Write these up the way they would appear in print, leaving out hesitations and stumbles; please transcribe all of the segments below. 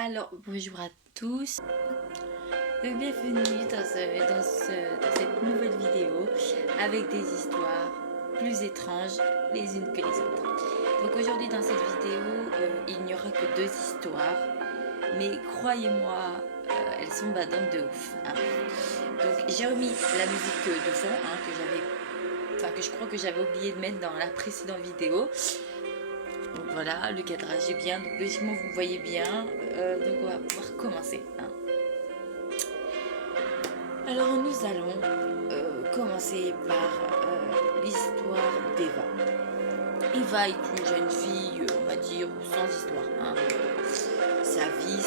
Alors, bonjour à tous, bienvenue dans cette nouvelle vidéo avec des histoires plus étranges les unes que les autres. Donc aujourd'hui dans cette vidéo, il n'y aura que deux histoires, mais croyez-moi, elles sont badantes de ouf. Donc j'ai remis la musique de fond que je crois que j'avais oublié de mettre dans la précédente vidéo. Donc voilà, le cadrage est bien, donc logiquement vous voyez bien, donc on va pouvoir commencer. Alors nous allons commencer par l'histoire d'Eva. Eva est une jeune fille, on va dire, sans histoire. Sa vie,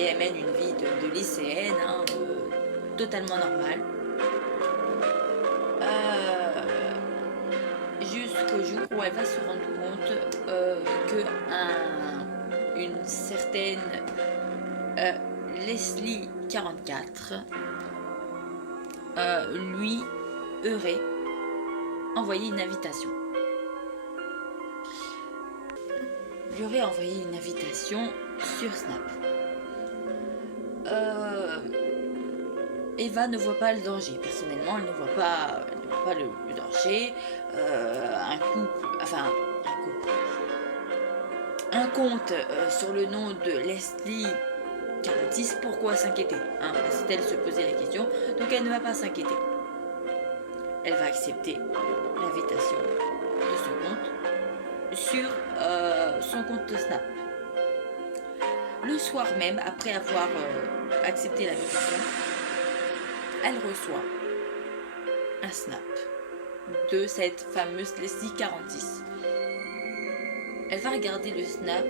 elle mène une vie de lycéenne, totalement normale. Jusqu'au jour où elle va se rendre compte une certaine Leslie 44 lui aurait envoyé une invitation. Lui aurait envoyé une invitation sur Snap. Eva ne voit pas le danger. Personnellement, elle ne voit pas le danger. Un compte sur le nom de Leslie 46, pourquoi s'inquiéter, c'est elle se posait la question, donc elle ne va pas s'inquiéter. Elle va accepter l'invitation de son compte sur son compte Snap. Le soir même, après avoir accepté l'invitation, elle reçoit un Snap de cette fameuse Leslie 46. Elle va regarder le Snap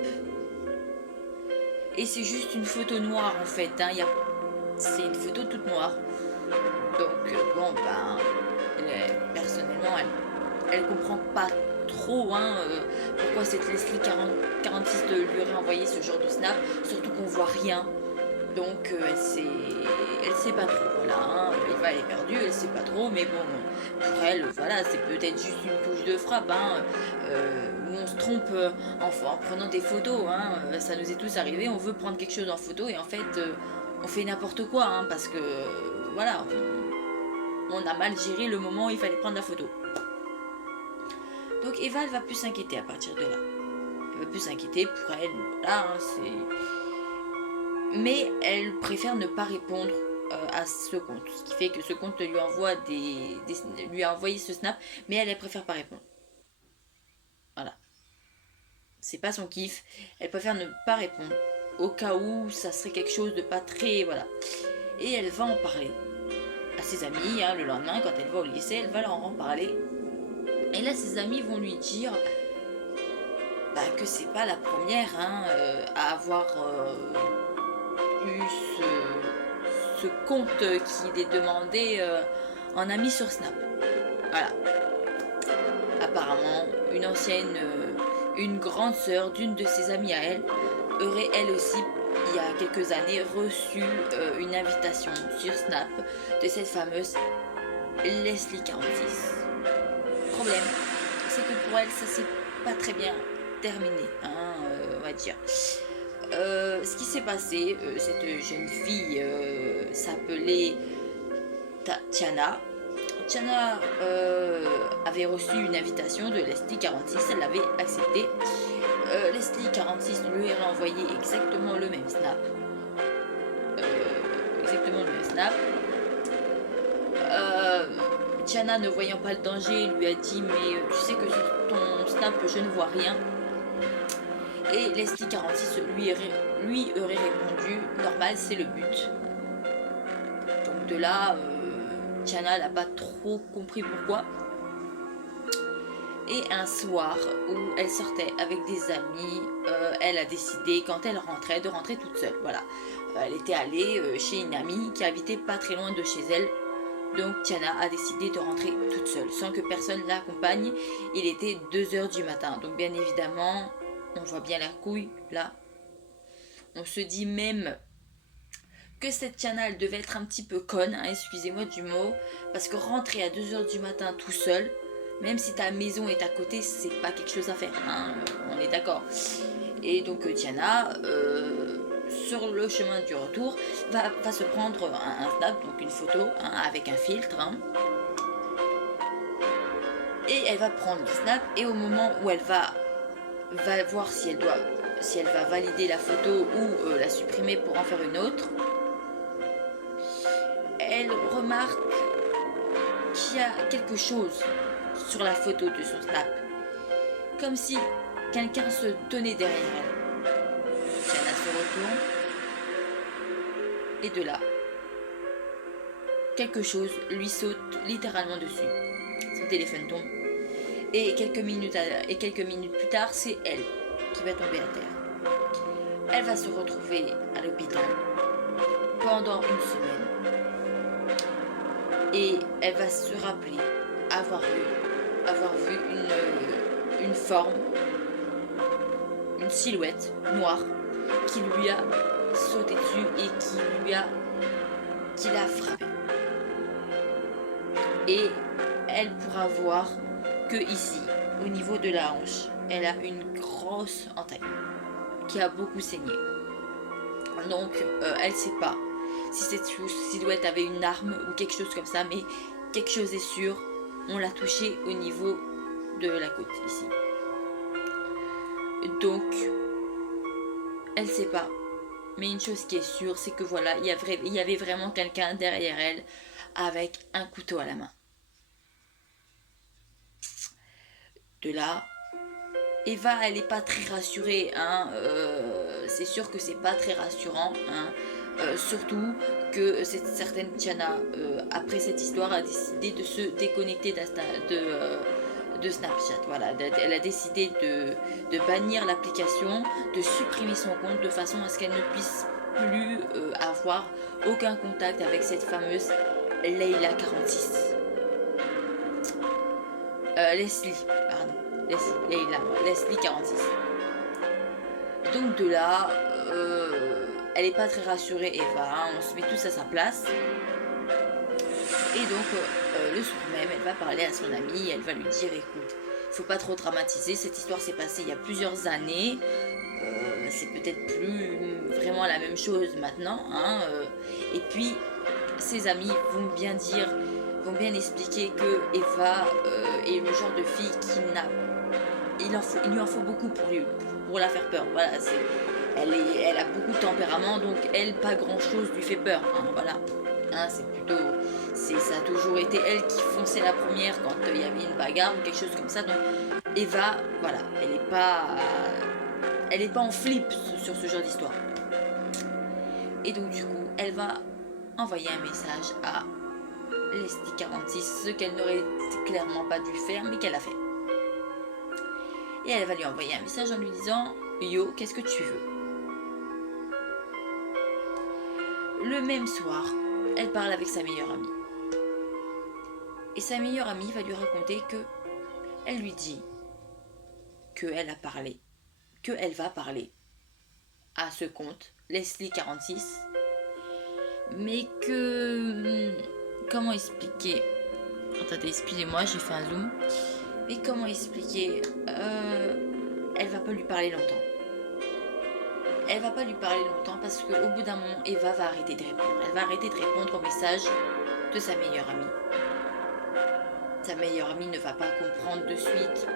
et c'est juste une photo noire en fait. C'est une photo toute noire. Donc personnellement, elle comprend pas trop pourquoi cette Leslie 46 lui aurait envoyé ce genre de Snap, surtout qu'on voit rien. Donc elle sait pas trop, voilà, Eva elle est perdue, elle sait pas trop, mais bon, pour elle, voilà, c'est peut-être juste une touche de frappe, où on se trompe en prenant des photos, ça nous est tous arrivé, on veut prendre quelque chose en photo et en fait, on fait n'importe quoi, parce que, voilà, on a mal géré le moment où il fallait prendre la photo. Donc Eva, elle va plus s'inquiéter à partir de là. Elle va plus s'inquiéter pour elle, voilà, mais elle préfère ne pas répondre à ce compte, ce qui fait que ce compte lui a envoyé ce snap, mais elle préfère pas répondre. Voilà, c'est pas son kiff, elle préfère ne pas répondre au cas où ça serait quelque chose de pas très, voilà. Et elle va en parler à ses amis, le lendemain quand elle va au lycée, elle va leur en parler. Et là ses amis vont lui dire que c'est pas la première à avoir eu ce compte qu'il est demandé en ami sur Snap. Voilà. Apparemment, une grande sœur d'une de ses amies à elle, aurait elle aussi, il y a quelques années, reçu une invitation sur Snap de cette fameuse Leslie 46. Problème, c'est que pour elle, ça s'est pas très bien terminé, on va dire. Ce qui s'est passé, cette jeune fille s'appelait Tatiana. Tatiana avait reçu une invitation de Leslie 46, elle l'avait acceptée. Leslie 46 lui aurait envoyé exactement le même snap. Tiana, ne voyant pas le danger, lui a dit mais tu sais que sur ton snap je ne vois rien. Et Leslie 46 lui aurait répondu normal, c'est le but. Donc de là, Tiana n'a pas trop compris pourquoi. Et un soir où elle sortait avec des amis, elle a décidé quand elle rentrait de rentrer toute seule. Voilà, elle était allée chez une amie qui habitait pas très loin de chez elle. Donc Tiana a décidé de rentrer toute seule sans que personne l'accompagne. Il était 2h du matin, donc bien évidemment on voit bien la couille là. On se dit même que cette Tiana elle devait être un petit peu conne, excusez-moi du mot, parce que rentrer à 2h du matin tout seul, même si ta maison est à côté, c'est pas quelque chose à faire, on est d'accord. Et donc Tiana sur le chemin du retour, va se prendre un snap, donc une photo avec un filtre. Et elle va prendre le snap, et au moment où elle va voir si elle va valider la photo ou la supprimer pour en faire une autre, elle remarque qu'il y a quelque chose sur la photo de son snap, comme si quelqu'un se tenait derrière elle. Tiana se retourne, et de là, quelque chose lui saute littéralement dessus. Son téléphone tombe, et quelques minutes plus tard, c'est elle qui va tomber à terre. Elle va se retrouver à l'hôpital pendant une semaine, et elle va se rappeler avoir vu une forme, une silhouette noire qui lui a sauté dessus et qui l'a frappé. Et elle pourra voir que ici, au niveau de la hanche, elle a une grosse entaille qui a beaucoup saigné. Donc elle ne sait pas si cette silhouette avait une arme ou quelque chose comme ça, mais quelque chose est sûr, on l'a touchée au niveau de la côte ici. Donc elle ne sait pas, mais une chose qui est sûre, c'est que voilà, il y avait vraiment quelqu'un derrière elle avec un couteau à la main. De là, Eva, elle n'est pas très rassurée, c'est sûr que c'est pas très rassurant, surtout que cette certaine Tiana, après cette histoire, a décidé de se déconnecter de Snapchat. Voilà, elle a décidé de bannir l'application, de supprimer son compte de façon à ce qu'elle ne puisse plus avoir aucun contact avec cette fameuse Leila 46. Leslie, pardon. Leslie 46. Donc de là, elle n'est pas très rassurée, Eva. On se met tous à sa place. Et donc, le soir même, elle va parler à son amie. Elle va lui dire, écoute, il faut pas trop dramatiser. Cette histoire s'est passée il y a plusieurs années. C'est peut-être plus vraiment la même chose maintenant. Et puis, ses amis vont bien expliquer que Eva est le genre de fille qui n'a... Il lui en faut beaucoup pour la faire peur. Voilà, elle a beaucoup de tempérament, donc elle, pas grand chose lui fait peur. Voilà. Ça a toujours été elle qui fonçait la première quand il y avait une bagarre ou quelque chose comme ça. Donc Eva, voilà, elle est pas en flip sur ce genre d'histoire. Et donc du coup, elle va envoyer un message à Leslie 46, ce qu'elle n'aurait clairement pas dû faire, mais qu'elle a fait. Et elle va lui envoyer un message en lui disant « Yo, qu'est-ce que tu veux ?» Le même soir, elle parle avec sa meilleure amie. Et sa meilleure amie va lui raconter que elle lui dit qu'elle va parler à ce compte, Leslie 46, mais que... Comment expliquer? Attendez, excusez-moi, j'ai fait un zoom. Mais comment expliquer? Elle va pas lui parler longtemps. Elle va pas lui parler longtemps parce qu'au bout d'un moment, Eva va arrêter de répondre. Elle va arrêter de répondre au message de sa meilleure amie. Sa meilleure amie ne va pas comprendre de suite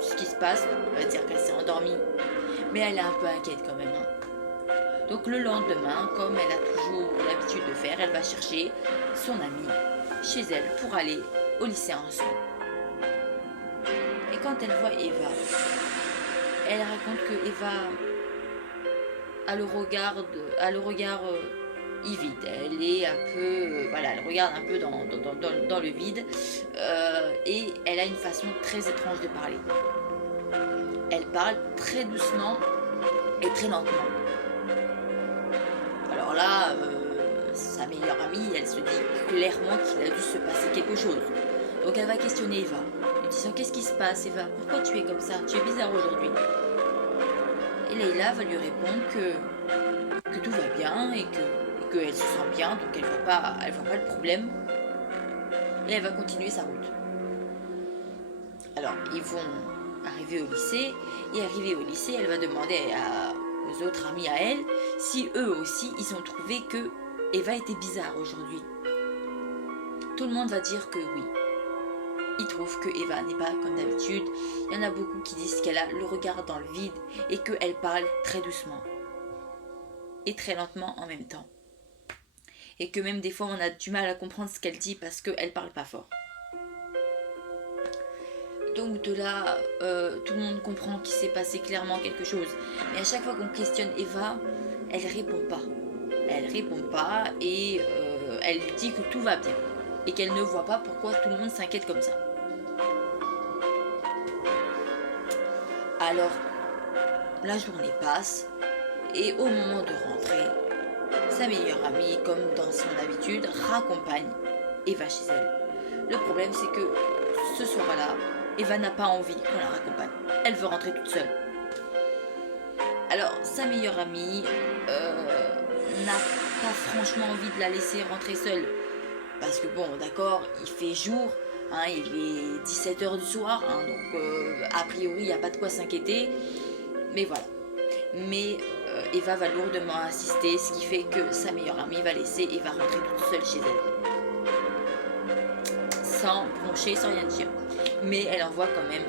ce qui se passe. Elle va dire qu'elle s'est endormie. Mais elle est un peu inquiète quand même. Donc le lendemain, comme elle a toujours l'habitude de faire, elle va chercher son amie chez elle pour aller au lycée ensemble. Et quand elle voit Eva, elle raconte que Eva a le regard vide. Elle est un peu, elle regarde un peu dans le vide, et elle a une façon très étrange de parler. Elle parle très doucement et très lentement. Alors là, sa meilleure amie, elle se dit clairement qu'il a dû se passer quelque chose. Donc elle va questionner Eva, lui disant qu'est-ce qui se passe Eva, pourquoi tu es comme ça, tu es bizarre aujourd'hui. Et Leila va lui répondre que tout va bien et qu'elle se sent bien, donc elle voit pas le problème. Et elle va continuer sa route. Alors ils vont arriver au lycée, et arrivée au lycée, elle va demander aux autres amis à elle si eux aussi ils ont trouvé que Eva était bizarre aujourd'hui. Tout le monde va dire que oui. Ils trouvent que Eva n'est pas comme d'habitude. Il y en a beaucoup qui disent qu'elle a le regard dans le vide et qu'elle parle très doucement et très lentement en même temps. Et que même des fois on a du mal à comprendre ce qu'elle dit parce qu'elle parle pas fort. Donc de là, tout le monde comprend qu'il s'est passé clairement quelque chose. Mais à chaque fois qu'on questionne Eva, elle répond pas. Elle répond pas et elle dit que tout va bien. Et qu'elle ne voit pas pourquoi tout le monde s'inquiète comme ça. Alors, la journée passe et au moment de rentrer, sa meilleure amie, comme dans son habitude, raccompagne Eva chez elle. Le problème, c'est que ce soir-là, Eva n'a pas envie qu'on la raccompagne. Elle veut rentrer toute seule. Alors, sa meilleure amie n'a pas franchement envie de la laisser rentrer seule. Parce que bon, d'accord, il fait jour, hein, il est 17h du soir, hein, donc a priori, il n'y a pas de quoi s'inquiéter. Mais voilà. Mais Eva va lourdement insister, ce qui fait que sa meilleure amie va laisser Eva rentrer toute seule chez elle. Sans broncher, sans rien dire. Mais elle envoie quand même,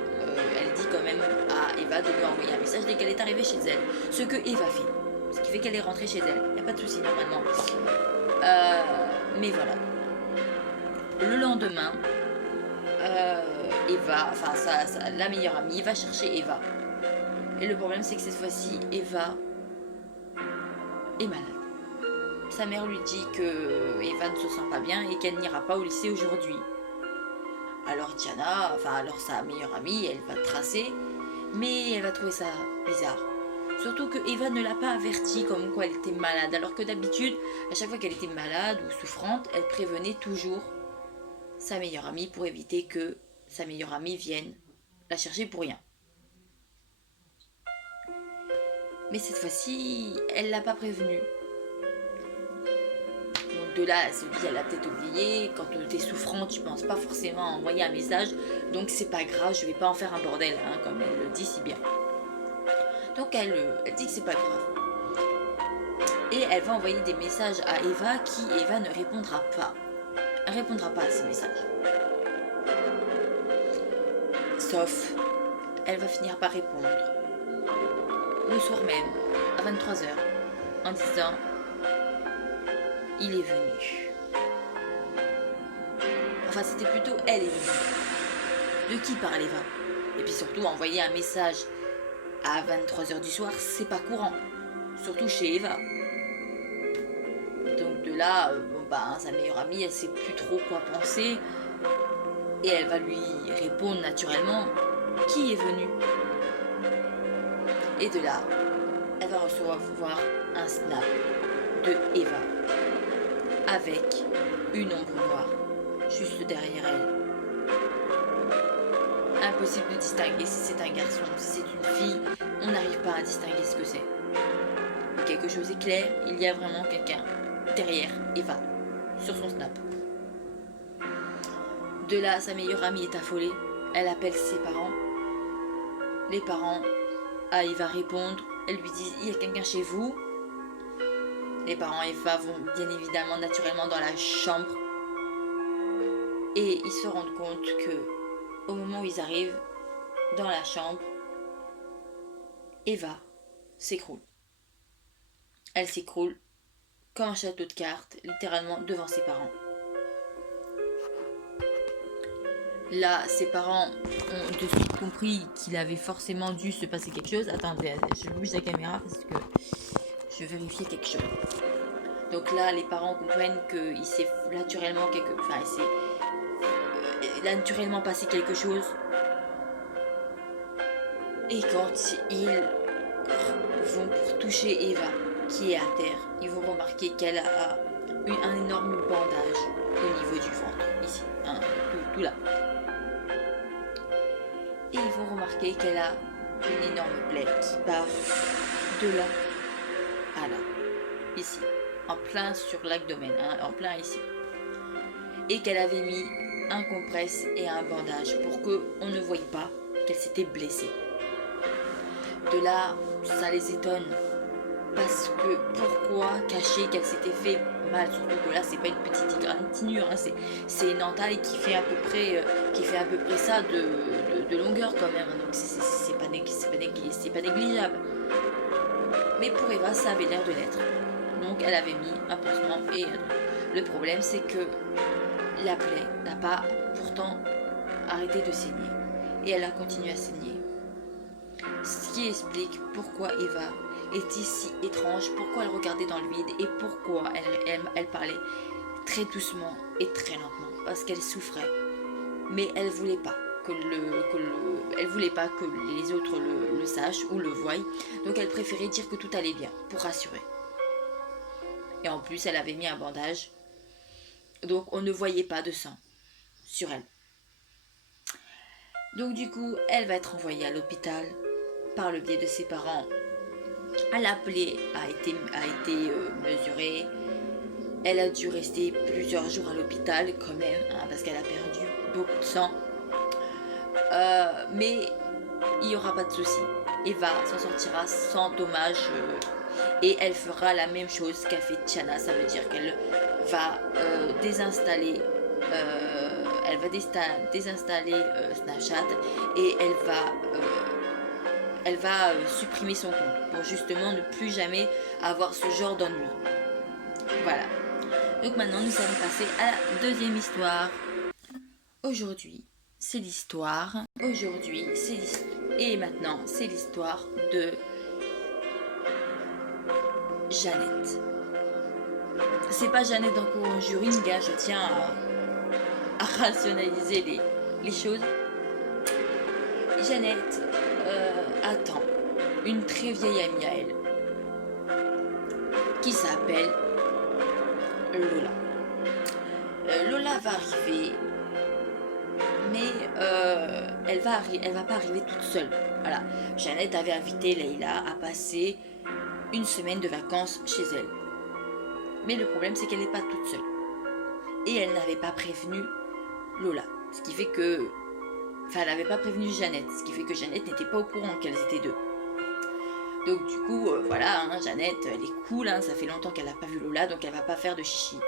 elle dit quand même à Eva de lui envoyer un message dès qu'elle est arrivée chez elle. Ce que Eva fait. Ce qui fait qu'elle est rentrée chez elle. Il n'y a pas de souci normalement. Mais voilà. Le lendemain, Eva, enfin la meilleure amie va chercher Eva. Et le problème c'est que cette fois-ci, Eva est malade. Sa mère lui dit que Eva ne se sent pas bien et qu'elle n'ira pas au lycée aujourd'hui. Alors Diana, alors sa meilleure amie, elle va tracer, mais elle va trouver ça bizarre. Surtout que Eva ne l'a pas avertie comme quoi elle était malade, alors que d'habitude, à chaque fois qu'elle était malade ou souffrante, elle prévenait toujours sa meilleure amie pour éviter que sa meilleure amie vienne la chercher pour rien. Mais cette fois-ci, elle l'a pas prévenue. Donc de là, elle se dit, elle a peut-être oublié. Quand t'es souffrant, tu penses pas forcément à envoyer un message. Donc c'est pas grave, je vais pas en faire un bordel, hein, comme elle le dit si bien. Donc elle dit que c'est pas grave. Et elle va envoyer des messages à Eva qui, Eva, ne répondra pas. Elle répondra pas à ces messages. Sauf, elle va finir par répondre. Le soir même, à 23h, en disant « Il est venu ». Enfin, c'était plutôt « Elle est venue ». De qui parle Eva? Et puis surtout, envoyer un message à 23h du soir, c'est pas courant. Surtout chez Eva. Donc de là, sa meilleure amie, elle sait plus trop quoi penser. Et elle va lui répondre naturellement « Qui est venu ?» Et de là, elle va recevoir un snap de Eva avec une ombre noire juste derrière elle. Impossible de distinguer si c'est un garçon, si c'est une fille, on n'arrive pas à distinguer ce que c'est. Mais quelque chose est clair, il y a vraiment quelqu'un derrière Eva, sur son snap. De là, sa meilleure amie est affolée, elle appelle ses parents. Les parents, Eva répondre, elle lui dit il y a quelqu'un chez vous. Les parents Eva vont bien évidemment naturellement dans la chambre et ils se rendent compte que au moment où ils arrivent dans la chambre, Eva s'écroule. Elle s'écroule comme un château de cartes, littéralement devant ses parents. Là, ses parents ont de suite compris qu'il avait forcément dû se passer quelque chose. Attendez, je bouge la caméra parce que je vérifiais quelque chose. Donc là, les parents comprennent qu'il s'est naturellement naturellement passé quelque chose. Et quand ils vont pour toucher Eva, qui est à terre, ils vont remarquer qu'elle a un énorme bandage au niveau du ventre, ici, tout là. Et ils vont remarquer qu'elle a une énorme plaie qui part de là à là, ici, en plein sur l'abdomen, en plein ici. Et qu'elle avait mis un compresse et un bandage pour qu'on ne voie pas qu'elle s'était blessée. De là, ça les étonne parce que pourquoi cacher qu'elle s'était fait mal, surtout que là c'est pas une petite égratignure, hein, c'est une entaille qui fait à peu près ça de longueur quand même, hein, donc c'est pas négligeable. Mais pour Eva ça avait l'air de l'être, donc elle avait mis un pansement et le problème c'est que la plaie n'a pas pourtant arrêté de saigner et elle a continué à saigner, ce qui explique pourquoi Eva était si étrange, pourquoi elle regardait dans le vide et pourquoi elle parlait très doucement et très lentement, parce qu'elle souffrait, mais elle voulait pas elle voulait pas que les autres le sachent ou le voient, donc elle préférait dire que tout allait bien pour rassurer. Et en plus elle avait mis un bandage, donc on ne voyait pas de sang sur elle. Donc du coup elle va être envoyée à l'hôpital par le biais de ses parents. La plaie a été mesurée. Elle a dû rester plusieurs jours à l'hôpital quand même, hein, parce qu'elle a perdu beaucoup de sang. Mais il n'y aura pas de souci. Eva s'en sortira sans dommage et elle fera la même chose qu'a fait Tiana. Ça veut dire qu'elle va désinstaller Snapchat et elle va supprimer son compte pour justement ne plus jamais avoir ce genre d'ennui. Voilà. Donc maintenant nous allons passer à la deuxième histoire. Aujourd'hui c'est l'histoire. Et maintenant c'est l'histoire de Jeannette. C'est pas Jeannette en conjuring, je tiens à rationaliser les choses. Jeannette attend une très vieille amie à elle qui s'appelle Lola. Lola va arriver, mais elle va pas arriver toute seule. Voilà. Jeannette avait invité Leïla à passer une semaine de vacances chez elle. Mais le problème c'est qu'elle n'est pas toute seule. Et elle n'avait pas prévenu Lola. Ce qui fait que... Enfin, elle n'avait pas prévenu Jeannette. Ce qui fait que Jeannette n'était pas au courant qu'elles étaient deux. Donc du coup, voilà, hein, Jeannette, elle est cool, hein, ça fait longtemps qu'elle n'a pas vu Lola, donc elle va pas faire de chichi.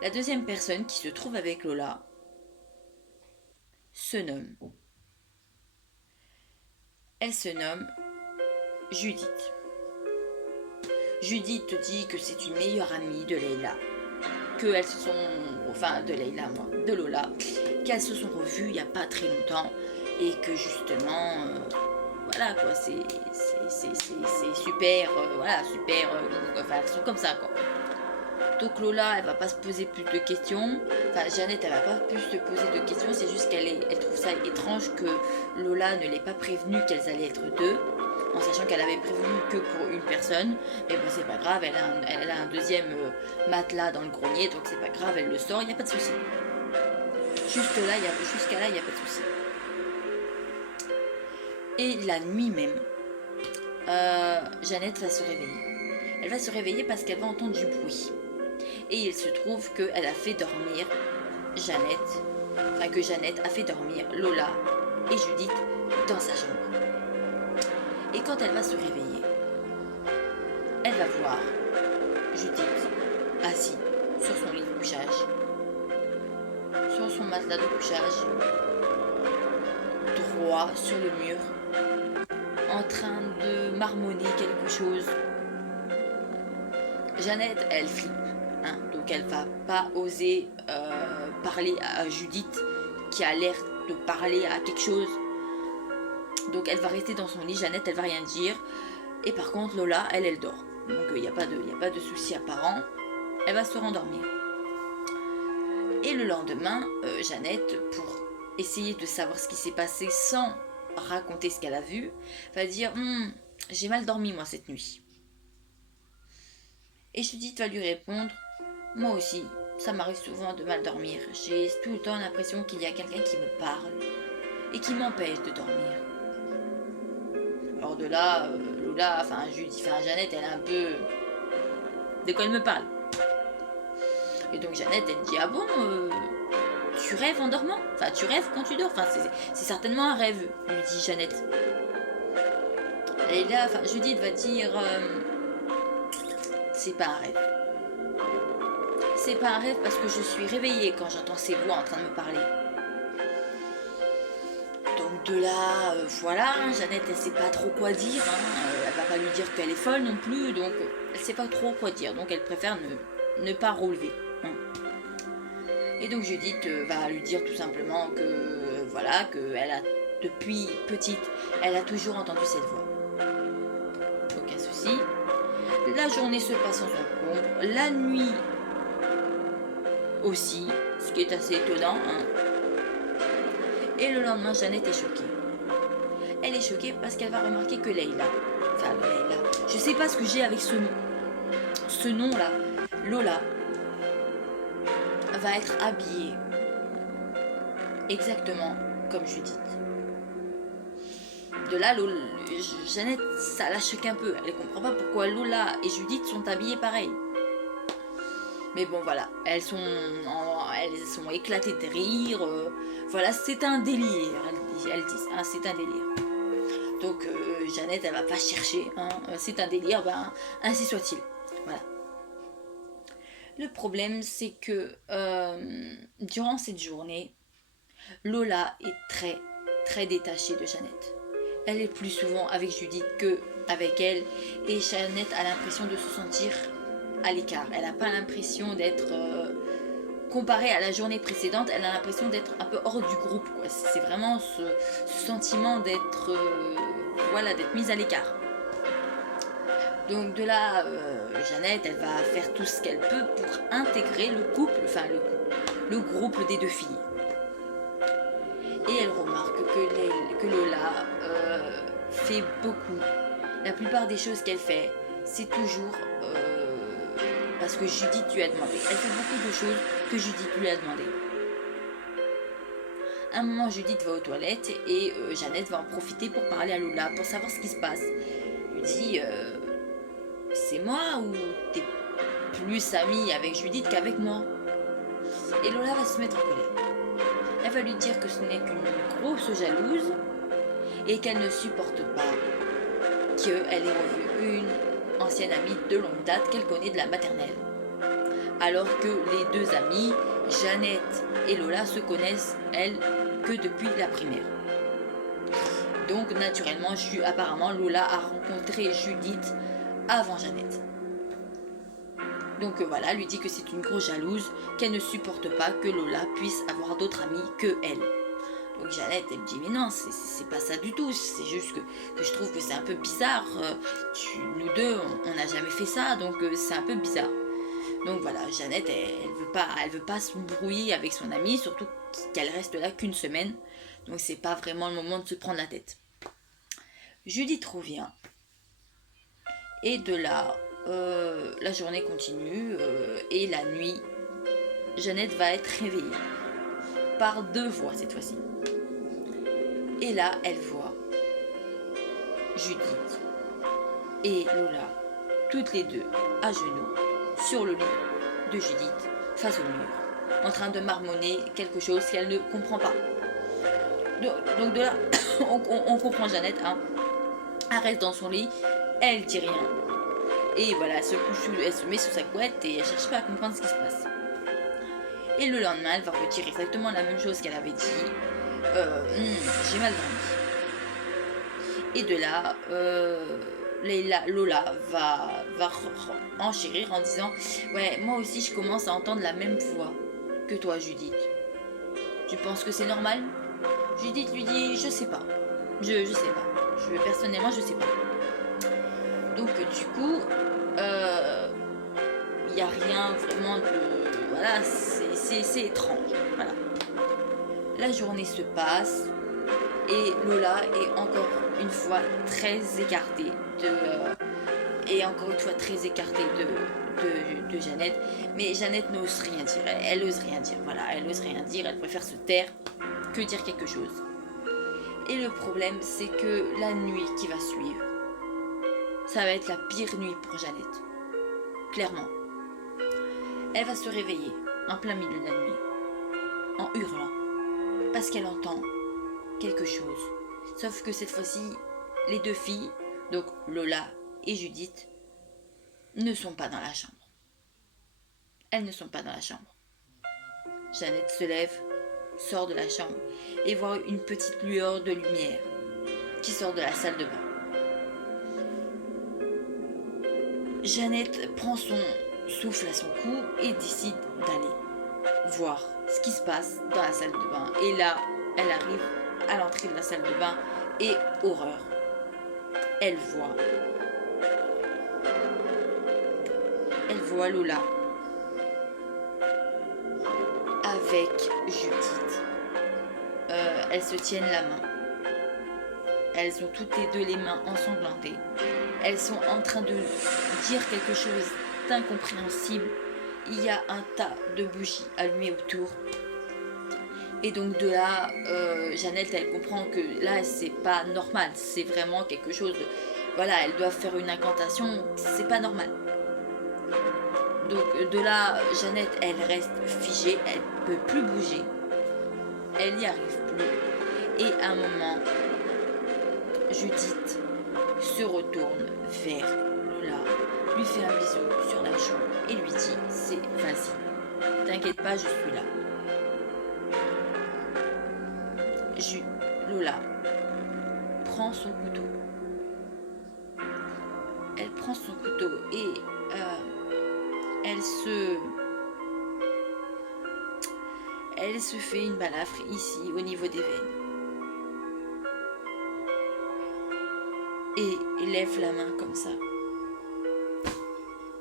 La deuxième personne qui se trouve avec Lola se nomme... Elle se nomme Judith. Judith dit que c'est une meilleure amie de Leïla. Qu'elles se sont... Enfin, de Leïla, moi, de Lola. Qu'elles se sont revues il n'y a pas très longtemps. Et que justement... voilà quoi, c'est super, voilà, super, enfin elles sont comme ça quoi. Donc Lola, elle va pas se poser plus de questions, enfin Jeannette, elle va pas plus se poser de questions, c'est juste elle trouve ça étrange que Lola ne l'ait pas prévenue qu'elles allaient être deux, en sachant qu'elle avait prévenu que pour une personne, mais bon c'est pas grave, elle a un deuxième matelas dans le grenier, donc c'est pas grave, elle le sort, il n'y a pas de souci. Jusqu'à là, il n'y a pas de souci. Et la nuit même, Jeannette va se réveiller. Elle va se réveiller parce qu'elle va entendre du bruit. Et il se trouve qu'elle a fait dormir que Jeannette a fait dormir Lola et Judith dans sa chambre. Et quand elle va se réveiller, elle va voir Judith assise sur son lit de couchage, sur son matelas de couchage, droit sur le mur, en train de marmonner quelque chose. Jeannette, elle flippe, hein, donc elle va pas oser parler à Judith qui a l'air de parler à quelque chose. Donc elle va rester dans son lit, Jeannette elle va rien dire. Et par contre Lola, elle dort. Donc il n'y a pas de souci apparent. Elle va se rendormir. Et le lendemain, Jeannette, pour essayer de savoir ce qui s'est passé sans raconter ce qu'elle a vu, va dire j'ai mal dormi moi cette nuit. Et Judith va lui répondre moi aussi, ça m'arrive souvent de mal dormir. J'ai tout le temps l'impression qu'il y a quelqu'un qui me parle et qui m'empêche de dormir. Alors de là, Lola, Jeannette, elle est un peu... De quoi elle me parle? Et donc Jeannette, elle dit ah bon, tu rêves en dormant? Enfin, tu rêves quand tu dors? Enfin, c'est certainement un rêve, lui dit Jeannette. Et là, Judith va dire c'est pas un rêve. C'est pas un rêve parce que je suis réveillée quand j'entends ces voix en train de me parler. Donc de là, voilà, Jeannette, elle sait pas trop quoi dire. Elle va pas lui dire qu'elle est folle non plus, donc elle sait pas trop quoi dire. Donc elle préfère ne pas relever. Et donc Judith va lui dire tout simplement que voilà, qu'elle a depuis petite, elle a toujours entendu cette voix. Aucun souci. La journée se passe en son ombre, la nuit aussi, ce qui est assez étonnant. Et le lendemain, Jeannette est choquée. Elle est choquée parce qu'elle va remarquer que Leïla, je sais pas ce que j'ai avec ce nom-là, Lola, va être habillée exactement comme Judith. De là, Jeannette, ça la choque un peu. Elle comprend pas pourquoi Lola et Judith sont habillées pareil. Mais bon, voilà, elles sont éclatées de rire. Voilà, c'est un délire, elles disent, c'est un délire. Donc Jeannette, elle va pas chercher, c'est un délire, ainsi soit-il. Voilà. Le problème, c'est que durant cette journée, Lola est très, très détachée de Jeannette. Elle est plus souvent avec Judith qu'avec elle, et Jeannette a l'impression de se sentir à l'écart. Elle n'a pas l'impression d'être comparée à la journée précédente, elle a l'impression d'être un peu hors du groupe, quoi. C'est vraiment ce sentiment d'être d'être mise à l'écart. Donc de là, Jeannette, elle va faire tout ce qu'elle peut pour intégrer le groupe des deux filles. Et elle remarque que Lola fait beaucoup. La plupart des choses qu'elle fait, c'est toujours parce que Judith lui a demandé. Elle fait beaucoup de choses que Judith lui a demandé. À un moment, Judith va aux toilettes et Jeannette va en profiter pour parler à Lola, pour savoir ce qui se passe. Elle lui dit c'est moi ou t'es plus amie avec Judith qu'avec moi? Et Lola va se mettre en colère. Elle va lui dire que ce n'est qu'une grosse jalouse et qu'elle ne supporte pas qu'elle ait revu une ancienne amie de longue date qu'elle connaît de la maternelle. Alors que les deux amies, Jeannette et Lola, se connaissent, elles, que depuis la primaire. Donc naturellement, apparemment, Lola a rencontré Judith avant Jeannette. Donc voilà, elle lui dit que c'est une grosse jalouse, qu'elle ne supporte pas que Lola puisse avoir d'autres amis que elle. Donc Jeannette, elle me dit mais non, c'est pas ça du tout, c'est juste que je trouve que c'est un peu bizarre. Nous deux, on n'a jamais fait ça, donc c'est un peu bizarre. Donc voilà, Jeannette, elle veut pas se brouiller avec son amie, surtout qu'elle reste là qu'une semaine. Donc c'est pas vraiment le moment de se prendre la tête. Judith revient. Et de là, la journée continue et la nuit, Jeannette va être réveillée par deux voix cette fois-ci. Et là, elle voit Judith et Lola, toutes les deux à genoux, sur le lit de Judith, face au mur, en train de marmonner quelque chose qu'elle ne comprend pas. Donc de là, on comprend Jeannette, elle reste dans son lit, elle dit rien. Et voilà, elle se met sous sa couette et elle cherche pas à comprendre ce qui se passe. Et le lendemain, elle va redire exactement la même chose qu'elle avait dit. J'ai mal dormi. Et de là, Lola va enchérir en disant ouais, moi aussi je commence à entendre la même voix que toi, Judith. Tu penses que c'est normal? Judith lui dit je sais pas. Je sais pas. Personnellement, je sais pas. Donc du coup, il n'y a rien vraiment de... Voilà, c'est étrange. Voilà. La journée se passe et Lola est encore une fois très écartée de Jeannette. Mais Jeannette n'ose rien dire. Elle n'ose rien dire. Voilà, elle n'ose rien dire. Elle préfère se taire que dire quelque chose. Et le problème, c'est que la nuit qui va suivre, ça va être la pire nuit pour Jeannette. Clairement. Elle va se réveiller en plein milieu de la nuit, en hurlant, parce qu'elle entend quelque chose. Sauf que cette fois-ci, les deux filles, donc Lola et Judith, ne sont pas dans la chambre. Elles ne sont pas dans la chambre. Jeannette se lève, sort de la chambre et voit une petite lueur de lumière qui sort de la salle de bain. Jeannette prend son souffle à son cou et décide d'aller voir ce qui se passe dans la salle de bain. Et là, elle arrive à l'entrée de la salle de bain et horreur. Elle voit Lola avec Judith. Elles se tiennent la main. Elles ont toutes les deux les mains ensanglantées. Elles sont en train de dire quelque chose d'incompréhensible. Il y a un tas de bougies allumées autour. Et donc de là, Jeannette, elle comprend que là, c'est pas normal. C'est vraiment quelque chose de... Voilà, elles doivent faire une incantation. C'est pas normal. Donc de là, Jeannette, elle reste figée. Elle peut plus bouger. Elle n'y arrive plus. Et à un moment, Judith se retourne vers Lola, lui fait un bisou sur la joue et lui dit « C'est vas-y, t'inquiète pas, je suis là ». Lola prend son couteau. Elle prend son couteau et elle se fait une balafre ici au niveau des veines. Et lève la main comme ça.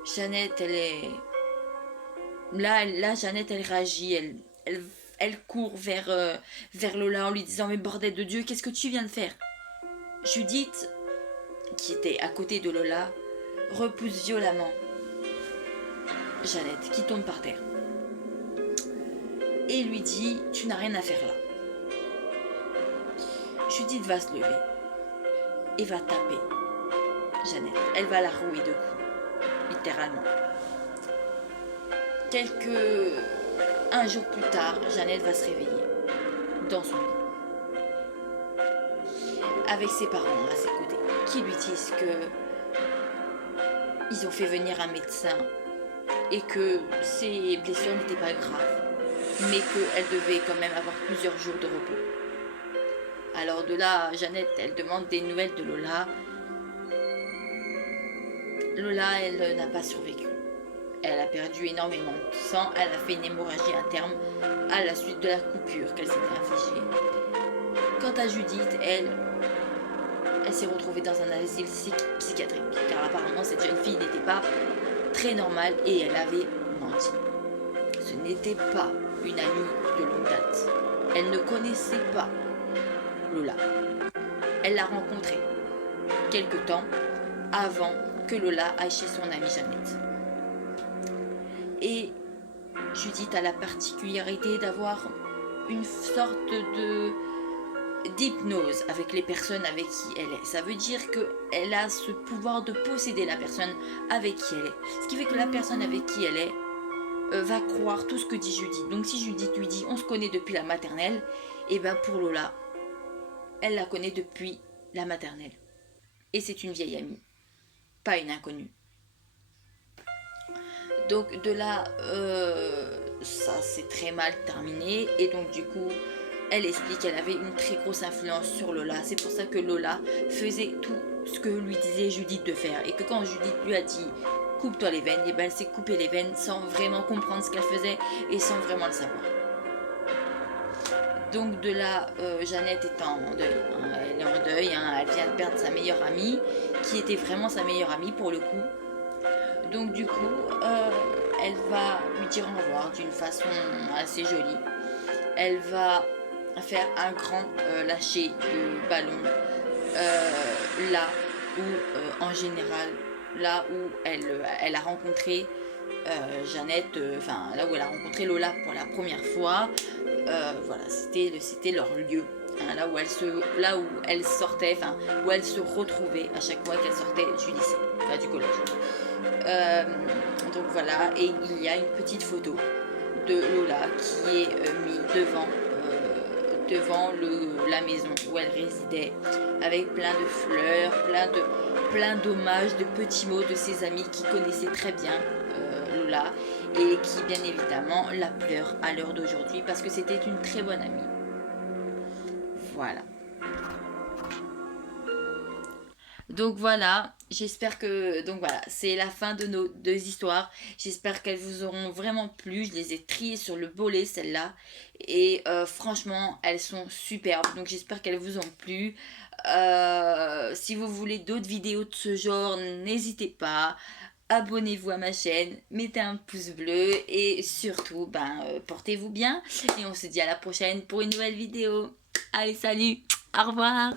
Jeannette, elle est... Là, Jeannette, elle réagit. Elle court vers Lola en lui disant « Mais bordel de Dieu, qu'est-ce que tu viens de faire ?» Judith, qui était à côté de Lola, repousse violemment Jeannette, qui tombe par terre. Et lui dit « Tu n'as rien à faire là. » Judith va se lever et va taper Jeannette. Elle va la rouer de coups, littéralement. Un jour plus tard, Jeannette va se réveiller dans son lit avec ses parents à ses côtés qui lui disent que ils ont fait venir un médecin et que ses blessures n'étaient pas graves, mais qu'elle devait quand même avoir plusieurs jours de repos. Alors de là, Jeannette, elle demande des nouvelles de Lola. Lola, elle n'a pas survécu. Elle a perdu énormément de sang. Elle a fait une hémorragie interne à la suite de la coupure qu'elle s'était infligée. Quant à Judith, elle s'est retrouvée dans un asile psychiatrique. Car apparemment, cette jeune fille n'était pas très normale et elle avait menti. Ce n'était pas une amie de longue date. Elle ne connaissait pas Lola. Elle l'a rencontrée quelque temps avant que Lola aille chez son amie Jeannette. Et Judith a la particularité d'avoir une sorte d'hypnose avec les personnes avec qui elle est. Ça veut dire qu'elle a ce pouvoir de posséder la personne avec qui elle est. Ce qui fait que la personne avec qui elle est va croire tout ce que dit Judith. Donc si Judith lui dit on se connaît depuis la maternelle, et bien pour Lola, elle la connaît depuis la maternelle. Et c'est une vieille amie, pas une inconnue. Donc de là, ça s'est très mal terminé. Et donc du coup, elle explique qu'elle avait une très grosse influence sur Lola. C'est pour ça que Lola faisait tout ce que lui disait Judith de faire. Et que quand Judith lui a dit « coupe-toi les veines », et ben elle s'est coupé les veines sans vraiment comprendre ce qu'elle faisait et sans vraiment le savoir. Donc de là, Jeannette est en deuil. Elle est en deuil, elle vient de perdre sa meilleure amie, qui était vraiment sa meilleure amie pour le coup. Donc du coup, elle va lui dire au revoir d'une façon assez jolie. Elle va faire un grand lâcher de ballon là où, en général, là où elle a rencontré Jeannette, là où elle a rencontré Lola pour la première fois. Voilà, c'était leur lieu. Là où elle sortait, où elle se retrouvait à chaque fois qu'elle sortait du lycée, du collège. Donc voilà, et il y a une petite photo de Lola qui est mise devant la maison où elle résidait, avec plein de fleurs, plein d'hommages, de petits mots de ses amis qui connaissaient très bien Lola et qui bien évidemment la pleurent à l'heure d'aujourd'hui parce que c'était une très bonne amie. Voilà. Donc voilà, j'espère que... Donc voilà, c'est la fin de nos 2 histoires. J'espère qu'elles vous auront vraiment plu. Je les ai triées sur le bolet, celles-là. Et franchement, elles sont superbes. Donc j'espère qu'elles vous ont plu. Si vous voulez d'autres vidéos de ce genre, n'hésitez pas. Abonnez-vous à ma chaîne, mettez un pouce bleu et surtout, portez-vous bien. Et on se dit à la prochaine pour une nouvelle vidéo. Allez, salut, au revoir.